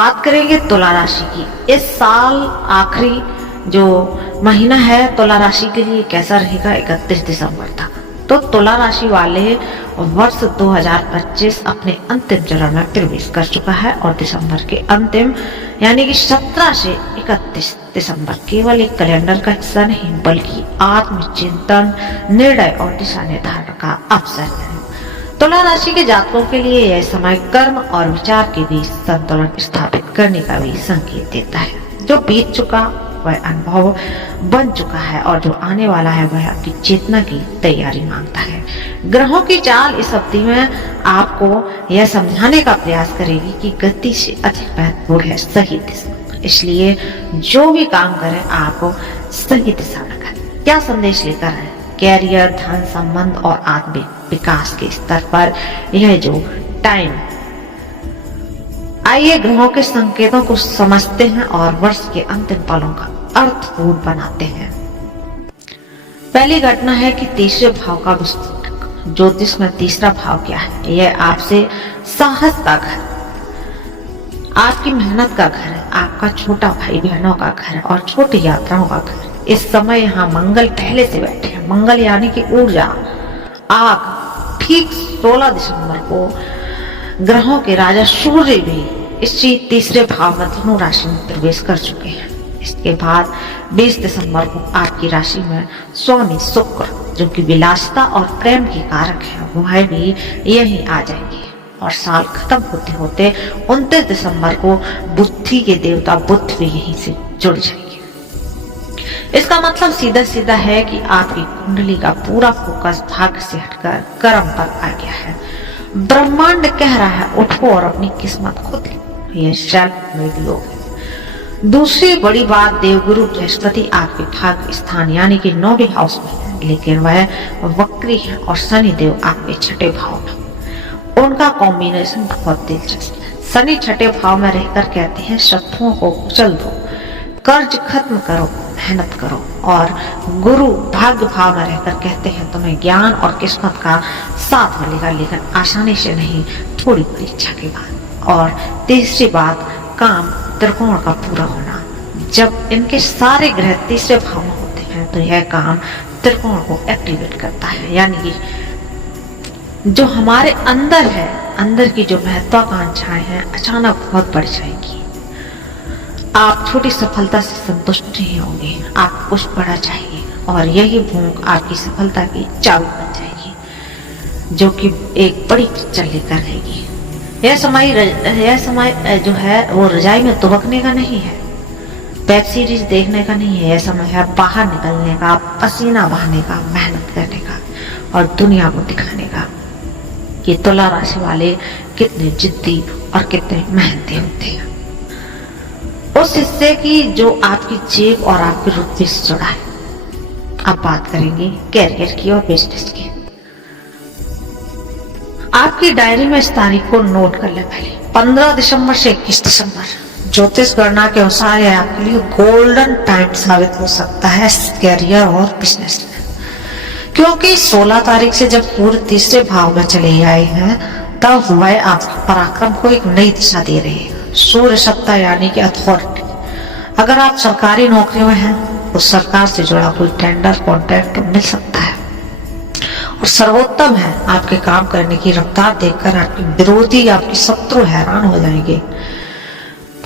बात करेंगे तुला राशि की। इस साल आखिरी जो महीना है तुला राशि के लिए कैसा रहेगा 31 दिसंबर तक। तो तुला राशि वाले वर्ष 2025 अपने अंतिम चरण में प्रवेश कर चुका है और दिसंबर के अंतिम यानी कि 17 से 31 दिसंबर केवल एक कैलेंडर का हिस्सा नहीं बल्कि आत्मचिंतन, निर्णय और दिशा निर्धारण का अवसर है। तुला राशि के जातकों के लिए यह समय कर्म और विचार के बीच संतुलन स्थापित करने का भी संकेत देता है। जो बीत चुका वह अनुभव बन चुका है और जो आने वाला है वह आपकी चेतना की तैयारी मांगता है। ग्रहों की चाल इस अवधि में आपको यह समझाने का प्रयास करेगी कि गति से अधिक महत्वपूर्ण है सही दिशा। इसलिए जो भी काम करें आप सही दिशा में करें। क्या संदेश लेकर आए? कैरियर, धन, संबंध और आत्मिक विकास के स्तर पर यह जो टाइम। आइए ग्रहों के संकेतों को समझते हैं और वर्ष के अंतिम पलों का अर्थपूर्ण बनाते हैं। पहली घटना है कि तीसरे भाव का विस्फोट। ज्योतिष में तीसरा भाव क्या है? यह आपसे साहस का घर, आपकी मेहनत का घर है, आपका छोटा भाई बहनों का घर है और छोटी यात्राओं का घर। इस समय यहाँ मंगल पहले से बैठे हैं। मंगल यानी कि ऊर्जा, आग। ठीक 16 दिसंबर को ग्रहों के राजा सूर्य भी इसी तीसरे भाव में धनु राशि में प्रवेश कर चुके हैं। इसके बाद 20 दिसंबर को आपकी राशि में स्वामी शुक्र जो कि विलासिता और प्रेम की कारक है वह भी यहीं आ जाएंगे और साल खत्म होते होते 29 दिसंबर को बुद्धि के देवता बुध भी यहीं से जुड़ जाएंगे। इसका मतलब सीधा सीधा है कि आपकी कुंडली का पूरा फोकस भाग्य से हटकर कर्म पर आ गया है। ब्रह्मांड कह रहा है उठो और अपनी किस्मत खुद लिखो। यह सेल्फ मेड योग है। दूसरी बड़ी बात, देवगुरु बृहस्पति आपके भाग्य स्थान यानी कि 9वें हाउस में है, लेकिन वह वक्री है और शनि देव आपके 6ठे भाव में। उनका कॉम्बिनेशन बहुत दिलचस्प है। शनि 6ठे भाव में रहकर कहते हैं शत्रुओं को कुचल दो, कर्ज खत्म करो, मेहनत करो। और गुरु भाग्य भाव में रहकर कहते हैं तुम्हें ज्ञान और किस्मत का साथ मिलेगा लेकिन आसानी से नहीं, थोड़ी परीक्षा के बाद। और तीसरी बात, काम त्रिकोण का पूरा होना। जब इनके सारे ग्रह तीसरे भाव में होते हैं तो यह काम त्रिकोण को एक्टिवेट करता है यानी कि जो हमारे अंदर है, अंदर की जो महत्वाकांक्षाएं हैं अचानक बहुत बढ़ जाएंगी। आप छोटी सफलता से संतुष्ट नहीं होंगे, आप कुछ बड़ा चाहिए और यही भूख आपकी सफलता की चाबी बन जाएगी जो कि एक बड़ी पिक्चर लेकर आएगी। यह समय जो है वो रजाई में दुबकने का नहीं है, वेब सीरीज देखने का नहीं है। यह समय है बाहर निकलने का, पसीना बहाने का, मेहनत करने का और दुनिया को दिखाने का कि तुला राशि वाले कितने जिद्दी और कितने मेहनती होते हैं। उस हिस्से की जो आपकी जेब और आपके रुतबे से जुड़ा है। अब बात करेंगे कैरियर की और बिजनेस की। आपकी डायरी में इस तारीख को नोट कर ले पहले, 15 दिसंबर से 21 दिसंबर। ज्योतिष गणना के अनुसार यह आपके लिए गोल्डन टाइम साबित हो सकता है कैरियर और बिजनेस में, क्योंकि 16 तारीख से जब पूरे तीसरे भाव में चले आए हैं तब वह आपके पराक्रम को एक नई दिशा दे रहे हैं। सूर्य सत्ता यानी कि अथॉरिटी। अगर आप सरकारी नौकरी में हैं तो सरकार से जुड़ा कोई टेंडर कॉन्ट्रैक्ट मिल सकता है और सर्वोत्तम है। आपके काम करने की रफ्तार देखकर आपके विरोधी, आपके शत्रु हैरान हो जाएंगे।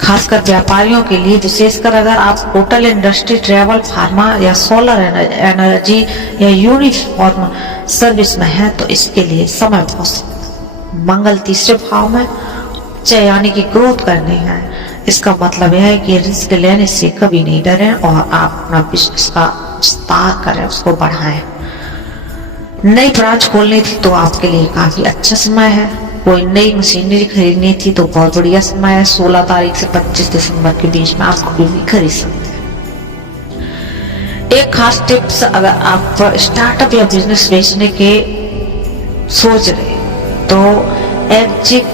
खासकर व्यापारियों के लिए, विशेषकर अगर आप होटल इंडस्ट्री, ट्रेवल, फार्मा या सोलर एनर्जी या यूनिफॉर्म सर्विस में हैं तो इसके लिए समय बहुत। मंगल तीसरे भाव में यानी कि ग्रोथ करने हैं। इसका मतलब यह है कि रिस्क लेने से कभी नहीं डरें और आप अपना बिजनेस का विस्तार करें, उसको बढ़ाएं। नई ब्रांच खोलनी थी तो आपके लिए काफी अच्छा समय है। कोई नई मशीनरी खरीदनी थी तो बहुत बढ़िया समय है। 16 तारीख से 25 दिसंबर के बीच में आप कभी भी खरीद सकते हैं। एक खास टिप्स, अगर आप स्टार्टअप या बिजनेस बेचने के सोच रहे तो एग्जिट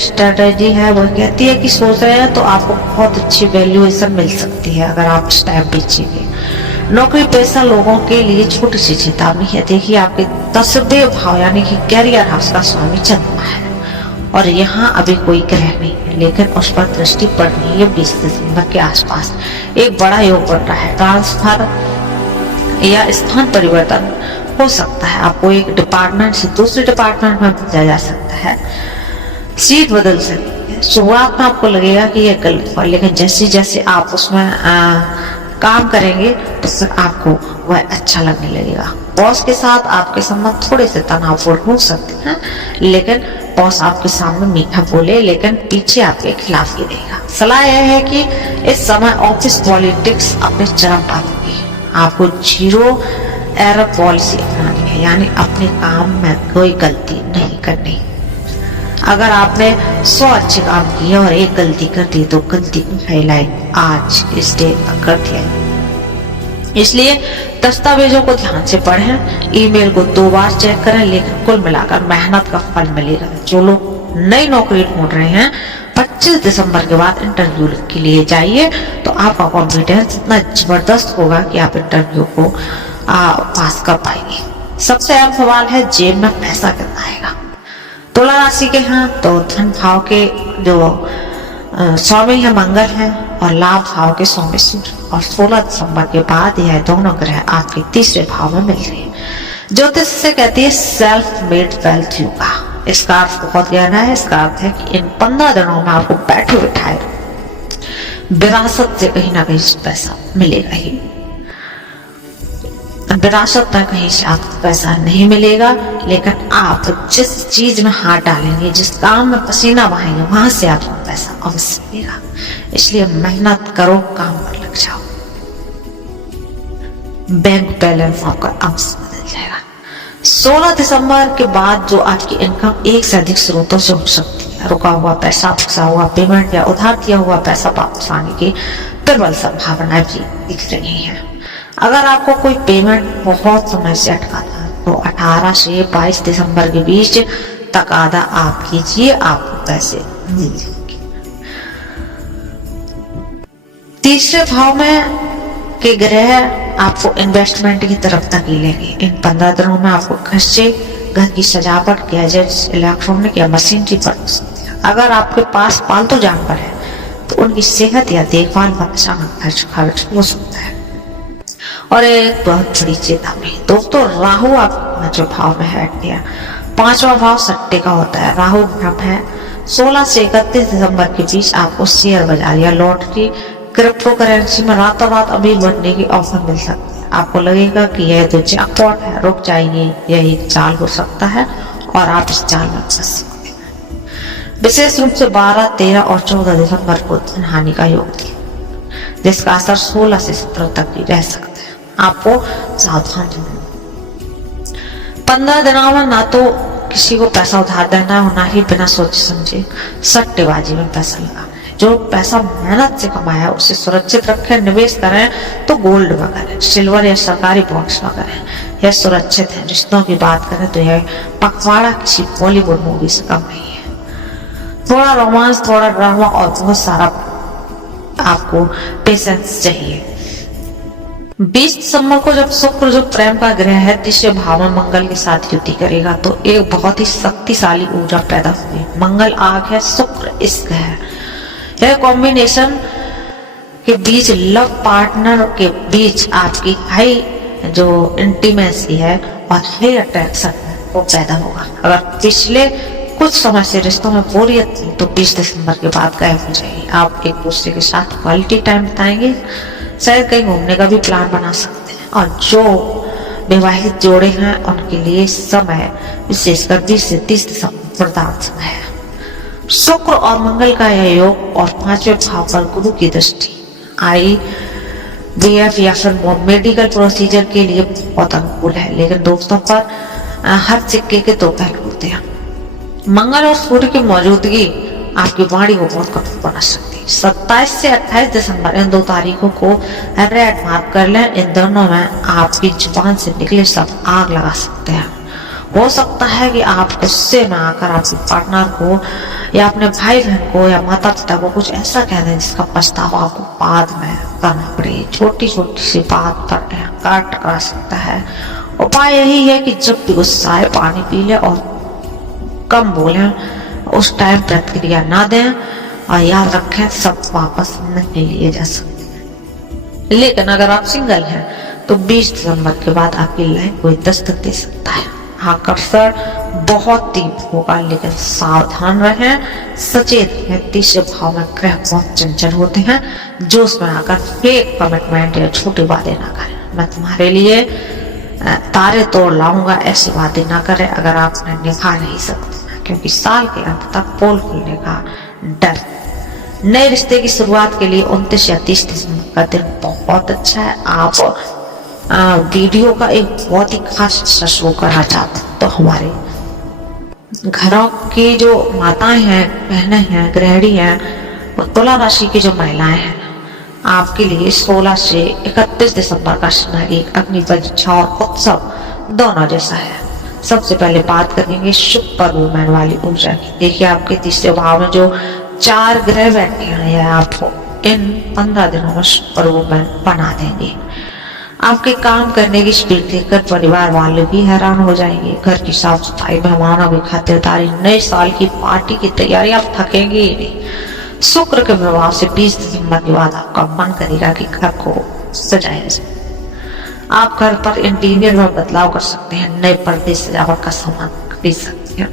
स्ट्रेटेजी है वो कहती है कि सोच रहे हैं तो आपको बहुत अच्छी वैल्यूएशन मिल सकती है अगर आप स्टॉक बेचेंगे। नौकरी पेशा लोगों के लिए छोटी सी चेतावनी है। देखिए आपके 10वें भाव यानी कि कैरियर हाउस का स्वामी चंद्रमा है और यहाँ अभी कोई ग्रह नहीं है, लेकिन उस पर दृष्टि पड़ रही है 20 दिसंबर के आसपास। एक बड़ा योग बन रहा है, ट्रांसफर या स्थान परिवर्तन हो सकता है। आपको एक डिपार्टमेंट से दूसरे डिपार्टमेंट में भेजा जा सकता है, सीट बदल सकती है। शुरुआत में आपको लगेगा कि यह गलत हुआ, लेकिन जैसे जैसे आप उसमें काम करेंगे तो फिर आपको वह अच्छा लगने लगेगा। बॉस के साथ आपके संबंध थोड़े से तनावपूर्ण हो सकते हैं, लेकिन बॉस आपके सामने मीठा बोले लेकिन पीछे आपके खिलाफ ही रहेगा। सलाह यह है कि इस समय ऑफिस पॉलिटिक्स अपने चरम पर होगी। आपको जीरो एरर पॉलिसी अपनानी है, यानी अपने काम में कोई गलती नहीं करनी। अगर आपने 100 अच्छे काम किए और एक गलती कर दी तो गलती को हाईलाइट आज इस डे तक कर दिया। इसलिए दस्तावेजों को ध्यान से पढ़ें, ईमेल को 2 बार चेक करें, लेकिन कुल मिलाकर मेहनत का फल मिलेगा। जो लोग नई नौकरी ढूंढ रहे हैं 25 दिसंबर के बाद इंटरव्यू के लिए जाइए, तो आपका कॉन्फिडेंस इतना जबरदस्त होगा कि आप इंटरव्यू को पास कर पाएंगे। सबसे अहम सवाल है जेब में पैसा कितना आएगा। तुला राशि के हैं तो धन भाव के जो स्वामी है मंगल है और लाभ भाव के स्वामी सूर्य, और 16 दिसंबर के बाद यह दोनों ग्रह आपके तीसरे भाव में मिल रहे हैं। ज्योतिष से कहती है सेल्फ मेड वेल्थ योगा। इसका अर्थ बहुत गहरा है। इसका अर्थ है कि इन 15 दिनों में आपको बैठे बिठाए विरासत से कहीं ना कहीं पैसा मिलेगा ही। विरासत में कहीं से आपको पैसा नहीं मिलेगा, लेकिन आप जिस चीज में हाथ डालेंगे, जिस काम में पसीना बहाएंगे, वहां से आपको पैसा अवश्य मिलेगा। इसलिए मेहनत करो, काम पर लग जाओ, बैंक बैलेंस आपका अवश्य बदल जाएगा। 16 दिसंबर के बाद जो आपकी इनकम एक से अधिक स्रोतों से हो सकती है। रुका हुआ पैसा, फंसा हुआ पेमेंट या उधार दिया हुआ पैसा वापस आने की प्रबल संभावनाएं भी दिख रही हैं। अगर आपको कोई पेमेंट बहुत समय से अटका था तो 18 से 22 दिसंबर के बीच तकादा आप कीजिए, आपको पैसे मिल जाएंगे। तीसरे भाव में के ग्रह आपको इन्वेस्टमेंट की तरफ धकेलेंगे। इन 15 दिनों में आपको खर्चे, घर की सजावट, गैजेट्स, इलेक्ट्रॉनिक या मशीनरी पर हो सकती है। अगर आपके पास पालतू जानवर है तो उनकी सेहत या देखभाल पर अचानक खर्च हो सकता है। और एक बहुत बड़ी चेतावनी दोस्तों, राहु आप जो भाव में है 5वां भाव सट्टे का होता है। राहु ग्रह है 16 से 31 दिसंबर के बीच आपको शेयर बाजार या लॉटरी, क्रिप्टो करेंसी में रातों रात अमीर बनने की ऑफर मिल सकती है। आपको लगेगा कि यह तो जैकपॉट है, रुक जाइए, यह एक चाल हो सकता है और आप इस चाल में फंस सकते हैं। विशेष रूप से 12, 13 और 14 दिसंबर को धन हानि का योग दिया, जिसका असर 16 से 17 तक भी रह सकता है। आपको सावधान रहना। 15 दिनों में ना तो किसी को पैसा उधार देना है, ना ही बिना सोचे समझे सट्टेबाजी में पैसा लगाना है। जो पैसा मेहनत से कमाया उसे सुरक्षित रखें, निवेश करें तो गोल्ड में करें, सिल्वर या सरकारी बॉन्ड्स में करें, यह सुरक्षित है। रिश्तों की बात करें तो यह पखवाड़ा किसी बॉलीवुड मूवी से कम नहीं है। थोड़ा रोमांस, थोड़ा ड्रामा और बहुत सारा आपको पेशेंस चाहिए। 20 दिसंबर को जब शुक्र जो प्रेम का ग्रह है तीसरे भाव में मंगल के साथ युति करेगा तो एक बहुत ही शक्तिशाली ऊर्जा पैदा हुई। मंगल आग है, शुक्र इश्क है। यह कॉम्बिनेशन के बीच लव पार्टनर के बीच आपकी हाई जो इंटीमेसी है और हाई अट्रैक्शन है वो पैदा होगा। अगर पिछले कुछ समय से रिश्तों में बोरियत थी तो 20 दिसंबर के बाद गायब हो जाएगी। आप एक दूसरे के साथ क्वालिटी टाइम बिताएंगे, शायद कहीं घूमने का भी प्लान बना सकते हैं। और जो विवाहित जोड़े हैं उनके लिए समय विशेषकर 20 से 30 दिसंबर वरदान समय है। शुक्र और मंगल का यह योग और 5वें भाव पर गुरु की दृष्टि IVF या फिर मेडिकल प्रोसीजर के लिए बहुत अनुकूल है, लेकिन दोस्तों पर हर सिक्के के 2 पहलू होते हैं। मंगल और सूर्य की मौजूदगी आपकी वाणी को बहुत कठोर बना सकती है। 27 से 28 दिसंबर इन 2 तारीखों को रेड मार्क कर लें। इन दोनों में आपकी जुबान से निकले शब्द आग लगा सकते हैं। हो सकता है कि आप गुस्से में आकर आपके पार्टनर को या अपने भाई बहन को या माता पिता को कुछ ऐसा कह दें जिसका पछतावा आपको बाद में करना पड़े। छोटी छोटी सी बात पर काट टकरा सकता है। उपाय यही है कि जब भी गुस्सा आए पानी पी ले और कम बोलें उस टाइम प्रतिक्रिया ना दें और याद रखें सब वापस नहीं लिए जा सकते। लेकिन अगर आप सिंगल हैं तो 20 दिसंबर के बाद आपकी लाइफ कोई दस्तक दे सकता है। आकर्षण बहुत तीव्र होगा, लेकिन सावधान रहें, सचेत रहें। तीसरे भाव में ग्रह बहुत चंचल होते हैं, जो उसमें आकर फेक कमिटमेंट या छोटे वादे ना करें। मैं तुम्हारे लिए तारे तोड़ लाऊंगा ऐसे वादे ना करें अगर आप निभा नहीं सकते, क्योंकि साल के अंत तक पोल खुलने का डर। नए रिश्ते की शुरुआत के लिए 29 या 30 दिसंबर का दिन बहुत अच्छा है। आप वीडियो का एक बहुत ही खास हिस्सा शुरू करना चाहते हैं तो हमारे घरों की जो माताएं हैं, बहनें हैं, गृहिणी हैं, तुला राशि की जो महिलाएं हैं, आपके लिए 16 से 31 दिसंबर का समय एक अग्नि परीक्षा और उत्सव दोनों जैसा है। सबसे पहले बात करेंगे सुपर वुमन वाली ऊर्जा की। देखिए, आपके तीसरे भाव में जो 4 ग्रह बैठे हैं आपको इन 15 दिनों में सुपर वुमन बना देंगे। आपके काम करने की स्पीड देखकर परिवार वाले भी हैरान हो जाएंगे। घर की साफ सफाई, मेहमानों की खातिरदारी, नए साल की पार्टी की तैयारी, आप थकेंगे ही नहीं। शुक्र के प्रभाव से 20 दिसंबर के बाद आपका मन करेगा कि घर को सजाया जाए। आप घर पर इंटीरियर में बदलाव कर सकते हैं, नए पर्दे, सजावट का सामान खरीद सकते हैं।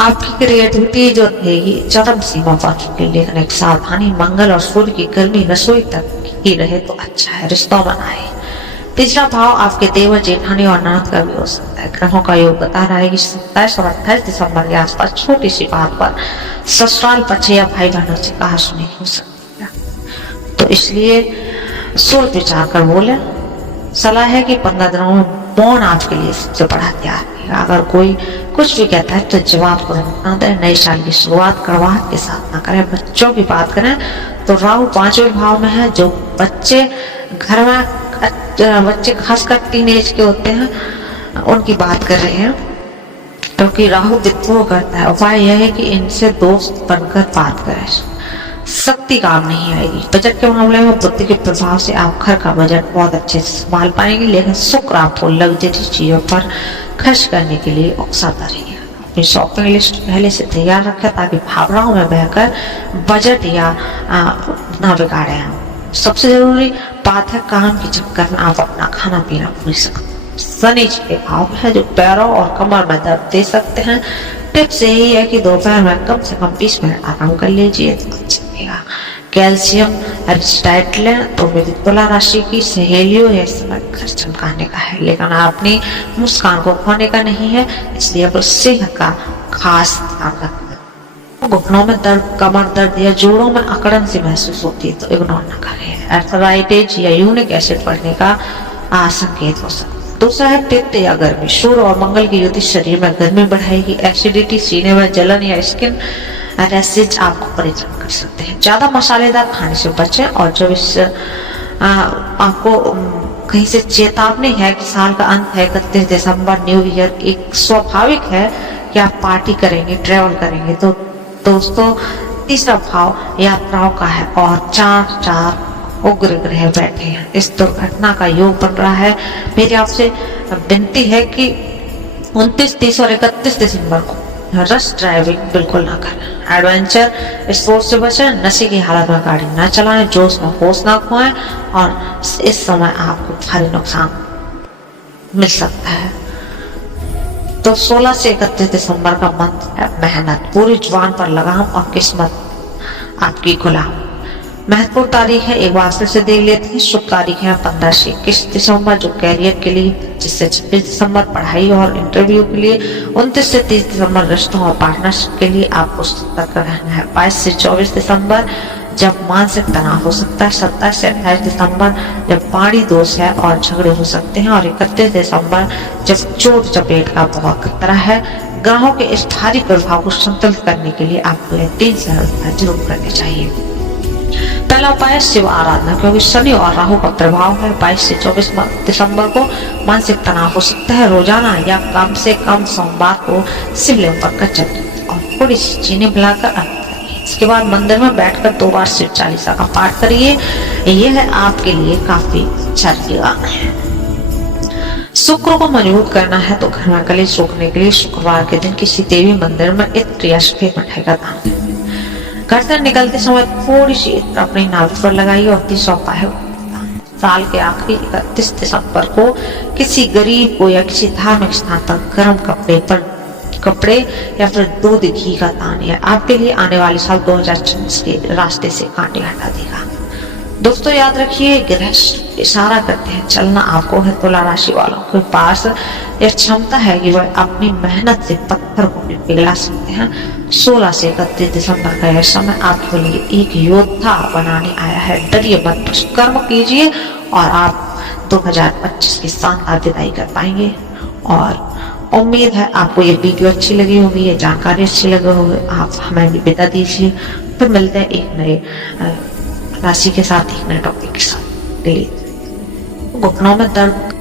आपकी क्रिएटिविटी जो रहेगी चरम सीमा पर चुकी, लेकिन एक सावधानी, मंगल और सूर्य की गर्मी रसोई तक ही रहे तो अच्छा है। रिश्तों बनाए। तीसरा भाव आपके देवर, जेठानी और ननद का भी हो सकता है। ग्रहों का योग बता रहा है कि 27 और 28 दिसंबर के आसपास छोटी सी बात पर ससुराल पक्ष या भाई बहनों से कहासुनी हो सकती है, तो इसलिए सोच विचार कर बोले। सलाह है कि 15 दिनों में मौन आपके लिए सबसे बड़ा त्याग है। अगर कोई कुछ भी कहता है तो जवाब तुरंत ना दें। नई साल की शुरुआत कड़वाहट के साथ ना करें। बच्चों की बात करें तो राहु 5वें भाव में है। जो बच्चे घर में, बच्चे खासकर टीनेज के होते हैं, उनकी बात कर रहे हैं, क्योंकि राहु विद्रोह करता है। उपाय यह है कि इनसे दोस्त बनकर बात करें, शक्ति काम नहीं आएगी। बजट के मामले में बुद्धि के प्रभाव से आप घर का बजट बहुत अच्छे से संभाल पाएंगे, लेकिन शुक्र आपको लग्जरी चीजों पर खर्च करने के लिए उकसाता रहेगा। अपनी शॉपिंग लिस्ट पहले से तैयार रखें ताकि भावनाओं में बहकर बजट या ना बिगाड़े। सबसे जरूरी बात है, काम के चक्कर में आप अपना खाना पीना भूल सकते हैं। शनि के भाव है जो पैरों और कमर में दर्द दे सकते हैं। टिप्स यही है कि दोपहर में कम से कम 20 मिनट आराम कर लीजिए तो अच्छा रहेगा। कैल्शियम डाइट लें। तो मेरी तुला राशि की सहेलियों या समय घर चमकाने का है, लेकिन अपनी मुस्कान को खोने का नहीं है, इसलिए अपनी सेहत का खास ध्यान रखना। घुटनों में दर्द, कमर दर्द या जोड़ों में अकड़न सी महसूस होती है तो इग्नोर न करें। आर्थराइटिस या यूरिक एसिड बढ़ने का संकेत हो सकता है। दूसरा है पित्त या गर्मी। सूर्य और मंगल की युति शरीर में गर्मी बढ़ाएगी। एसिडिटी, सीने में जलन या स्किन रैशेज आपको परेशान कर सकते हैं। ज्यादा मसालेदार खाने से बचें। और जब इस आपको कहीं से चेतावनी है कि साल का अंत है, 31 दिसंबर न्यू ईयर, एक स्वाभाविक है कि आप पार्टी करेंगे, ट्रेवल करेंगे। तो दोस्तों, तीसरा भाव यात्राओं का है और 4 उग्र ग्रह बैठे हैं। इस दुर्घटना का योग बन रहा है। मेरी आपसे विनती है कि 29, 30 और 31 दिसंबर को रश ड्राइविंग बिल्कुल ना करें। एडवेंचर स्पोर्ट्स से बचें। नशे की हालत में गाड़ी ना चलाएं। जोश में होश ना खोएं। और इस समय आपको भारी नुकसान मिल सकता है। तो 16 से 31 दिसंबर का मंत्र है मेहनत। पूरी जुबान पर लगाम और किस्मत आपकी गुलाम। महत्वपूर्ण तारीख है, एक बार फिर से देख लेते हैं। शुभ तारीख है 15 से 21 दिसंबर जो कैरियर के लिए, 25 से 26 दिसंबर पढ़ाई और इंटरव्यू के लिए, 29 से 30 दिसंबर रिश्तों और पार्टनरशिप के लिए आपको सतर्क रहना है। 22 से 24 दिसंबर जब मानसिक तनाव हो सकता है। 27 से 28 दिसंबर जब पानी दोष है और झगड़े हो सकते हैं। और 31 दिसंबर जब चोट चपेट का बहुत खतरा है। ग्रहों के इस भारी प्रभाव को संतुलित करने के लिए आपको यह 3 सरल जरूर करने चाहिए। पहला उपाय शिव आराधना, क्योंकि शनि और राहु का प्रभाव है। 22 से 24 दिसंबर को मानसिक तनाव हो सकता है। रोजाना या कम से कम सोमवार को शिवलिंग पर कच्चा दूध और थोड़ी सी चीनी मिलाकर अर्घ्य करिए। इसके बाद मंदिर में बैठकर 2 बार शिव चालीसा का पाठ करिए। यह आपके लिए काफी अच्छा रहेगा। शुक्र को मजबूत करना है तो घर में कलेश रोकने के लिए शुक्रवार के दिन किसी देवी मंदिर में इत्र या सफेद मिठाई का दान दें। घर से निकलते समय थोड़ी सी इत्र अपनी नाभि पर लगाइए और 30 उपाय है। साल के आखिरी 31 दिसंबर को किसी गरीब को या किसी धार्मिक स्थान पर गर्म कपड़े या फिर दूध घी का दान या आपके लिए आने वाले साल 2024 के रास्ते से कांटे हटा देगा। दोस्तों याद रखिए, ग्रह इशारा करते हैं चलना आपको है। तुला राशि वालों के पास यह क्षमता है कि वह अपनी मेहनत से पत्थर को भी पिघला सकते हैं। 16 से 31 दिसंबर का यह समय आपके लिए एक योद्धा बनाने आया है। डरिए मत, कर्म कीजिए और आप 2025 की शानदार विदाई कर पाएंगे। और उम्मीद है आपको ये वीडियो अच्छी लगी होगी, ये जानकारी अच्छी लगी होगी। आप हमें भी विदा दीजिए, फिर मिलते हैं एक नए राशि के साथ, एक नए टॉपिक के साथ। घुटनों में दर्द